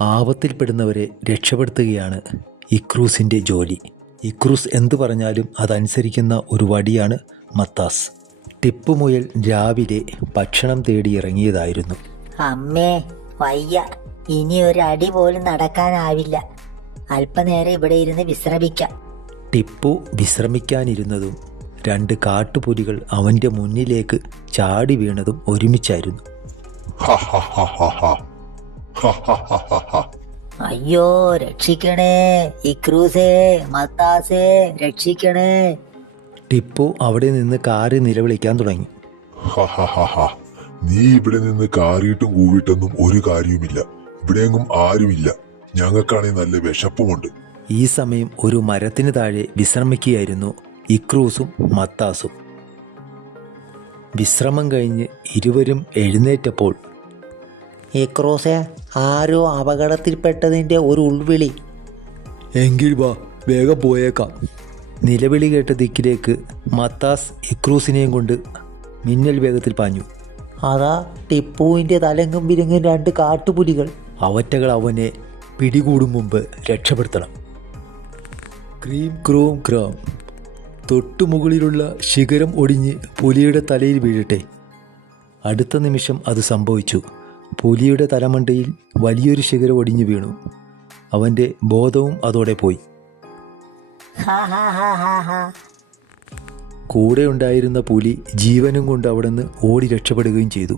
ആപത്തിൽപ്പെടുന്നവരെ രക്ഷപ്പെടുത്തുകയാണ് ഇക്രൂസിൻ്റെ ജോലി. ഇക്രൂസ് എന്തു പറഞ്ഞാലും അതനുസരിക്കുന്ന ഒരു വടിയാണ് മത്താസ്. ടിപ്പു മുയൽ രാവിലെ ഭക്ഷണം തേടി ഇറങ്ങിയതായിരുന്നു. അമ്മേ വയ്യ, ഇനി ഒരു അടി പോലും നടക്കാനാവില്ല. അല്പനേരം ഇവിടെ ഇരുന്ന് വിശ്രമിക്കാം. ടിപ്പു വിശ്രമിക്കാനിരുന്നതും രണ്ട് കാട്ടുപുലികൾ അവൻ്റെ മുന്നിലേക്ക് ചാടി വീണതും ഒരുമിച്ചായിരുന്നു. അയ്യോ രക്ഷിക്കണേ, ഇക്രൂസേ മത്താസേ രക്ഷിക്കണേ. ടിപ്പു അവിടെ നിന്ന് കാറി നിലവിളിക്കാൻ തുടങ്ങി. നീ ഇവിടെ നിന്ന് കാറിയിട്ടും കൂവിട്ടൊന്നും ഒരു കാര്യവുമില്ല. ഇവിടെയെങ്ങും ആരുമില്ല. ഞങ്ങൾക്കാണെങ്കിൽ നല്ല വിശപ്പുമുണ്ട്. ഈ സമയം ഒരു മരത്തിന് താഴെ വിശ്രമിക്കുകയായിരുന്നു ഇക്രൂസും മത്താസും. വിശ്രമം കഴിഞ്ഞ് ഇരുവരും എഴുന്നേറ്റപ്പോൾ, ഇക്രൂസേ, ആരോ അപകടത്തിൽപ്പെട്ടതിൻ്റെ ഒരു ഉൾവിളി. എങ്കിൽ വാ, വേഗം പോയേക്കാം. നിലവിളി കേട്ട ദിക്കിലേക്ക് മത്താസ് ഇക്രൂസിനെയും കൊണ്ട് മിന്നൽ വേഗത്തിൽ പാഞ്ഞു. അതാ ടിപ്പുവിൻ്റെ തലങ്ങും വിലങ്ങും രണ്ട് കാട്ടുപുലികൾ. അവറ്റകൾ അവനെ പിടികൂടും മുമ്പ് രക്ഷപ്പെടുത്തണം. ക്രീം ക്രോം ക്രാം. തൊട്ടുമുകളിലുള്ള ശിഖരം ഒടിഞ്ഞ് പുലിയുടെ തലയിൽ വീഴട്ടെ. അടുത്ത നിമിഷം അത് സംഭവിച്ചു. പുലിയുടെ തലമണ്ടയിൽ വലിയൊരു ശിഖരം ഒടിഞ്ഞു വീണു. അവൻ്റെ ബോധവും അതോടെ പോയി. കൂടെ ഉണ്ടായിരുന്ന പുലി ജീവനും കൊണ്ട് അവിടെ നിന്ന് ഓടി രക്ഷപ്പെടുകയും ചെയ്തു.